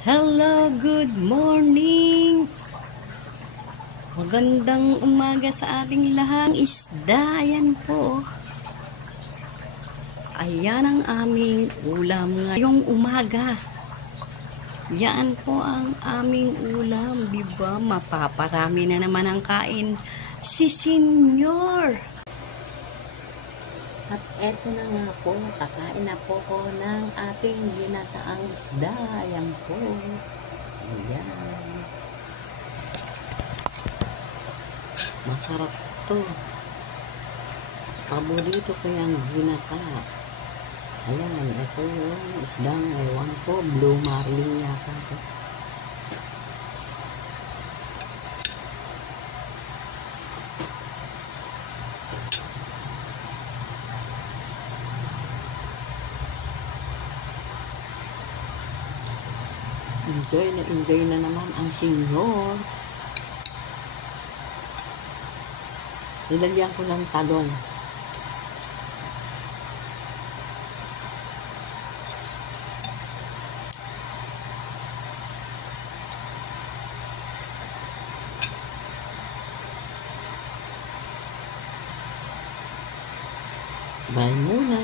Hello, good morning! Magandang umaga sa ating lahang isda. Ayan po. Ayan ang aming ulam ngayong umaga. Yan po ang aming ulam. Diba? Mapaparami na naman ang kain si Senyor. At eto na nga po, kakain na po ko ng ating ginataang isda. Ayan po. Ayan. Masarap to. Paborito ko yung ginata. Ayan, ito yung isdang ewan ko. Blue marlin yata to. Enjoy na naman ang senyor. Nilagyan ko ng talong. Bye muna.